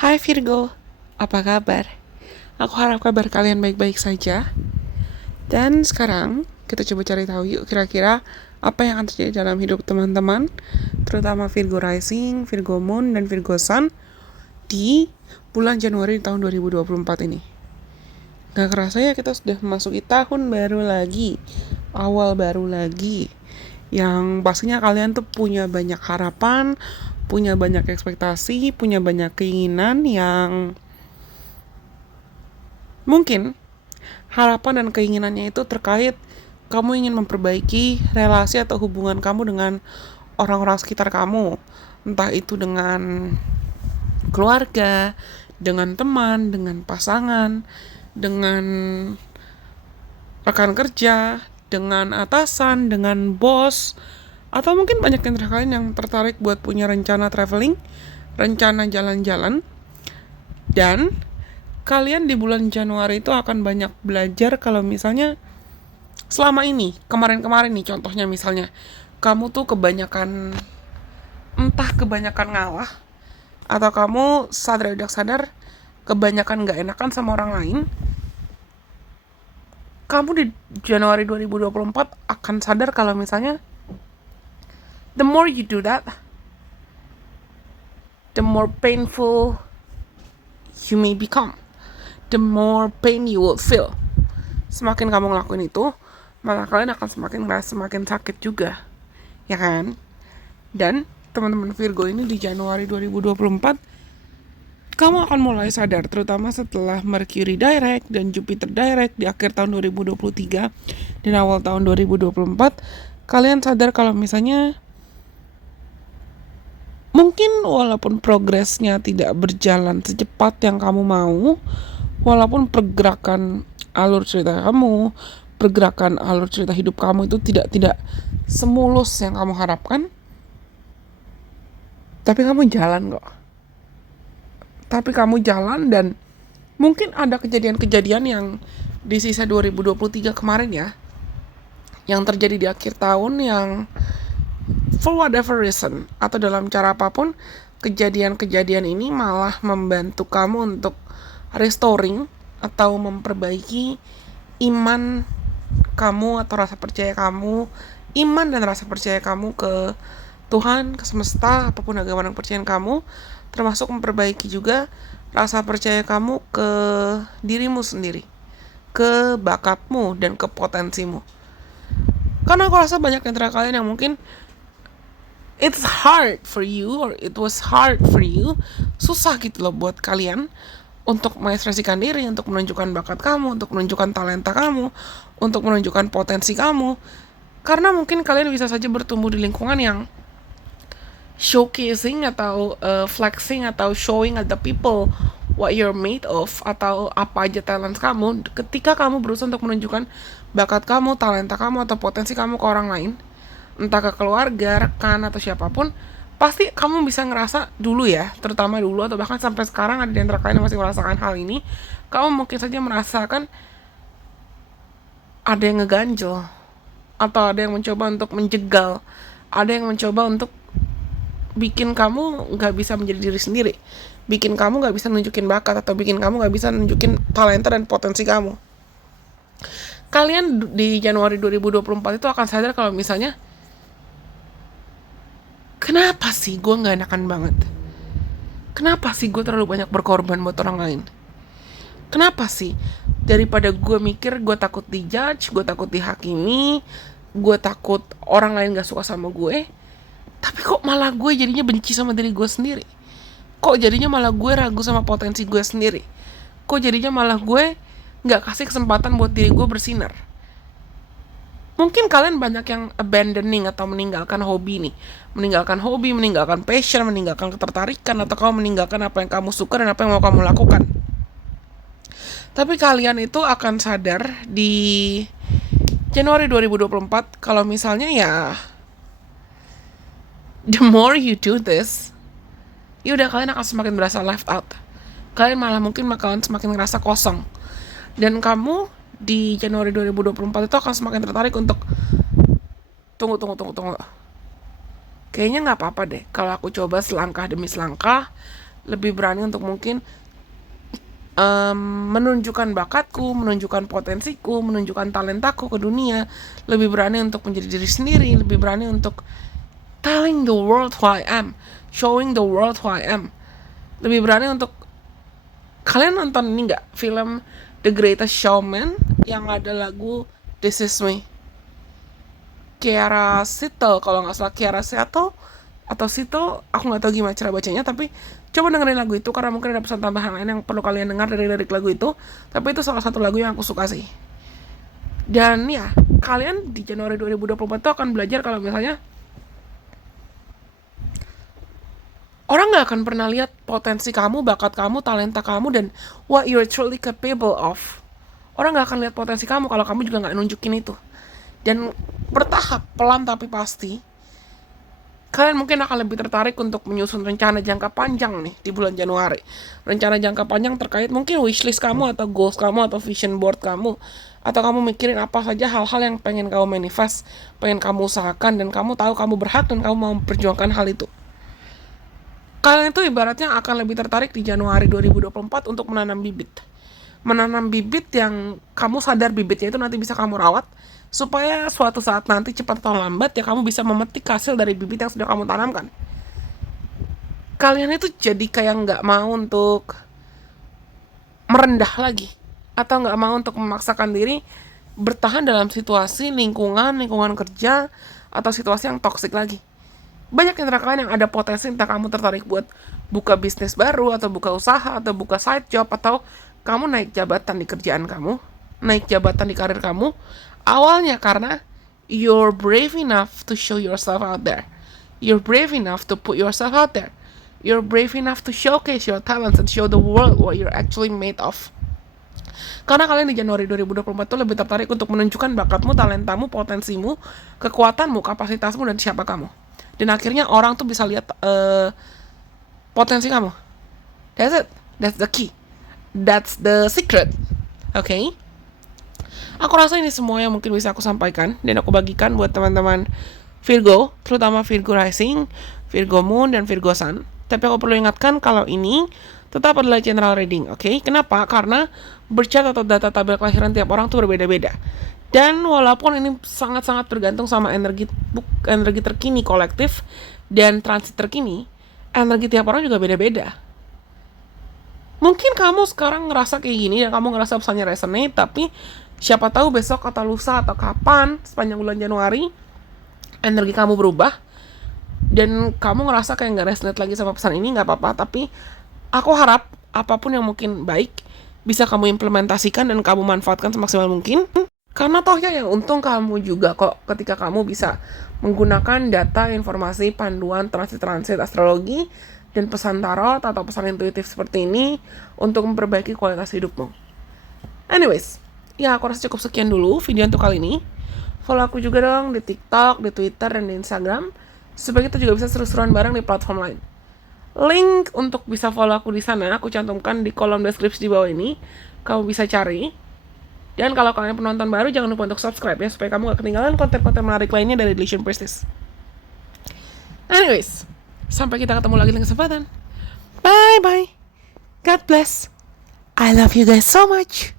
Hai Virgo, apa kabar? Aku harap kabar kalian baik-baik saja. Dan sekarang kita coba cari tahu yuk kira-kira apa yang akan terjadi dalam hidup teman-teman, terutama Virgo Rising, Virgo Moon, dan Virgo Sun di bulan Januari tahun 2024 ini. Gak kerasa ya kita sudah memasuki tahun baru lagi, awal baru lagi, yang pastinya kalian tuh punya banyak harapan, punya banyak ekspektasi, punya banyak keinginan yang mungkin harapan dan keinginannya itu terkait kamu ingin memperbaiki relasi atau hubungan kamu dengan orang-orang sekitar kamu. Entah itu dengan keluarga, dengan teman, dengan pasangan, dengan rekan kerja, dengan atasan, dengan bos, atau mungkin banyak yang kalian yang tertarik buat punya rencana traveling, rencana jalan-jalan, dan kalian di bulan Januari itu akan banyak belajar kalau misalnya selama ini, kemarin-kemarin nih contohnya misalnya, kamu tuh kebanyakan ngalah, atau kamu sadar tidak sadar kebanyakan gak enakan sama orang lain, kamu di Januari 2024 akan sadar kalau misalnya the more you do that, the more painful you may become, the more pain you will feel. Semakin kamu ngelakuin itu, malah kalian akan semakin sakit juga, ya kan? Dan teman-teman Virgo ini di Januari 2024 kamu akan mulai sadar, terutama setelah Mercury direct dan Jupiter direct di akhir tahun 2023 dan awal tahun 2024. Kalian sadar kalau misalnya mungkin walaupun progresnya tidak berjalan secepat yang kamu mau, walaupun pergerakan alur cerita kamu, pergerakan alur cerita hidup kamu itu tidak semulus yang kamu harapkan, tapi kamu jalan kok. Tapi kamu jalan, dan mungkin ada kejadian-kejadian yang di sisa 2023 kemarin ya, yang terjadi di akhir tahun, yang for whatever reason atau dalam cara apapun, kejadian-kejadian ini malah membantu kamu untuk restoring atau memperbaiki iman kamu atau rasa percaya kamu, iman dan rasa percaya kamu ke Tuhan, ke semesta, apapun agama dan kepercayaan kamu, termasuk memperbaiki juga rasa percaya kamu ke dirimu sendiri, ke bakatmu dan ke potensimu. Karena aku rasa banyak antara kalian yang mungkin it's hard for you, or it was hard for you, susah gitu loh buat kalian untuk mengekspresikan diri, untuk menunjukkan bakat kamu, untuk menunjukkan talenta kamu, untuk menunjukkan potensi kamu. Karena mungkin kalian bisa saja bertumbuh di lingkungan yang showcasing atau flexing atau showing other people what you're made of, atau apa aja talent kamu. Ketika kamu berusaha untuk menunjukkan bakat kamu, talenta kamu, atau potensi kamu ke orang lain, entah ke keluarga, rekan, atau siapapun, pasti kamu bisa ngerasa dulu ya, terutama dulu atau bahkan sampai sekarang ada di antara kalian yang masih merasakan hal ini. Kamu mungkin saja merasakan ada yang ngeganjel, atau ada yang mencoba untuk menjegal, ada yang mencoba untuk bikin kamu gak bisa menjadi diri sendiri, bikin kamu gak bisa nunjukin bakat, atau bikin kamu gak bisa nunjukin talenta dan potensi kamu. Kalian di Januari 2024 itu akan sadar kalau misalnya, kenapa sih gue gak enakan banget? Kenapa sih gue terlalu banyak berkorban buat orang lain? Kenapa sih? Daripada gue mikir gue takut dijudge, gue takut dihakimi, gue takut orang lain gak suka sama gue, tapi kok malah gue jadinya benci sama diri gue sendiri? Kok jadinya malah gue ragu sama potensi gue sendiri? Kok jadinya malah gue gak kasih kesempatan buat diri gue bersinar? Mungkin kalian banyak yang abandoning atau meninggalkan hobi nih. Meninggalkan hobi, meninggalkan passion, meninggalkan ketertarikan, atau kamu meninggalkan apa yang kamu suka dan apa yang mau kamu lakukan. Tapi kalian itu akan sadar di Januari 2024 kalau misalnya ya, the more you do this, ya udah kalian akan semakin berasa left out. Kalian malah mungkin bakalan semakin ngerasa kosong. Dan kamu di Januari 2024 itu akan semakin tertarik untuk tunggu. Kayaknya gak apa-apa deh kalau aku coba selangkah demi selangkah, lebih berani untuk mungkin menunjukkan bakatku, menunjukkan potensiku, menunjukkan talentaku ke dunia, lebih berani untuk menjadi diri sendiri, lebih berani untuk telling the world who I am, showing the world who I am, lebih berani untuk. Kalian nonton ini nggak, film The Greatest Showman yang ada lagu This Is Me? Kiara Settle, kalau nggak salah Kiara Settle atau Settle, aku nggak tahu gimana cara bacanya, tapi coba dengerin lagu itu karena mungkin ada pesan tambahan lain yang perlu kalian dengar dari lirik lagu itu. Tapi itu salah satu lagu yang aku suka sih. Dan ya, kalian di Januari 2024 tuh akan belajar kalau misalnya orang nggak akan pernah lihat potensi kamu, bakat kamu, talenta kamu, dan what you're truly capable of. Orang nggak akan lihat potensi kamu kalau kamu juga nggak nunjukin itu. Dan bertahap, pelan tapi pasti, kalian mungkin akan lebih tertarik untuk menyusun rencana jangka panjang nih di bulan Januari. Rencana jangka panjang terkait mungkin wishlist kamu atau goals kamu atau vision board kamu. Atau kamu mikirin apa saja hal-hal yang pengen kamu manifest, pengen kamu usahakan, dan kamu tahu kamu berhak dan kamu mau memperjuangkan hal itu. Kalian itu ibaratnya akan lebih tertarik di Januari 2024 untuk menanam bibit. Menanam bibit yang kamu sadar bibitnya itu nanti bisa kamu rawat, supaya suatu saat nanti cepat atau lambat ya kamu bisa memetik hasil dari bibit yang sudah kamu tanamkan. Kalian itu jadi kayak nggak mau untuk merendah lagi, atau nggak mau untuk memaksakan diri bertahan dalam situasi lingkungan kerja atau situasi yang toksik lagi. Banyak antara kalian yang ada potensi, entah kamu tertarik buat buka bisnis baru, atau buka usaha, atau buka side job, atau kamu naik jabatan di kerjaan kamu, naik jabatan di karir kamu, awalnya karena you're brave enough to show yourself out there. You're brave enough to put yourself out there. You're brave enough to showcase your talents and show the world what you're actually made of. Karena kalian di Januari 2024 tuh lebih tertarik untuk menunjukkan bakatmu, talentamu, potensimu, kekuatanmu, kapasitasmu, dan siapa kamu. Dan akhirnya orang tuh bisa lihat potensi kamu. That's it. That's the key. That's the secret. Okay? Aku rasa ini semua yang mungkin bisa aku sampaikan dan aku bagikan buat teman-teman Virgo, terutama Virgo Rising, Virgo Moon, dan Virgo Sun. Tapi aku perlu ingatkan kalau ini tetap adalah general reading, oke? Kenapa? Karena birth atau data tabel kelahiran tiap orang tuh berbeda-beda. Dan walaupun ini sangat-sangat bergantung sama energi terkini kolektif dan transit terkini, energi tiap orang juga beda-beda. Mungkin kamu sekarang ngerasa kayak gini dan kamu ngerasa pesannya resonate, tapi siapa tahu besok atau lusa atau kapan sepanjang bulan Januari energi kamu berubah dan kamu ngerasa kayak nggak resonate lagi sama pesan ini. Nggak apa-apa, tapi aku harap apapun yang mungkin baik bisa kamu implementasikan dan kamu manfaatkan semaksimal mungkin. Karena toh ya yang untung kamu juga kok ketika kamu bisa menggunakan data, informasi, panduan, transit astrologi, dan pesan tarot atau pesan intuitif seperti ini untuk memperbaiki kualitas hidupmu. Anyways, ya aku rasa cukup sekian dulu video untuk kali ini. Follow aku juga dong di TikTok, di Twitter, dan di Instagram, supaya kita juga bisa seru-seruan bareng di platform lain. Link untuk bisa follow aku di sana aku cantumkan di kolom deskripsi di bawah ini. Kamu bisa cari. Dan kalau kalian penonton baru, jangan lupa untuk subscribe ya, supaya kamu gak ketinggalan konten-konten menarik lainnya dari Illusion Priestess. Anyways, sampai kita ketemu lagi di kesempatan. Bye-bye. God bless. I love you guys so much.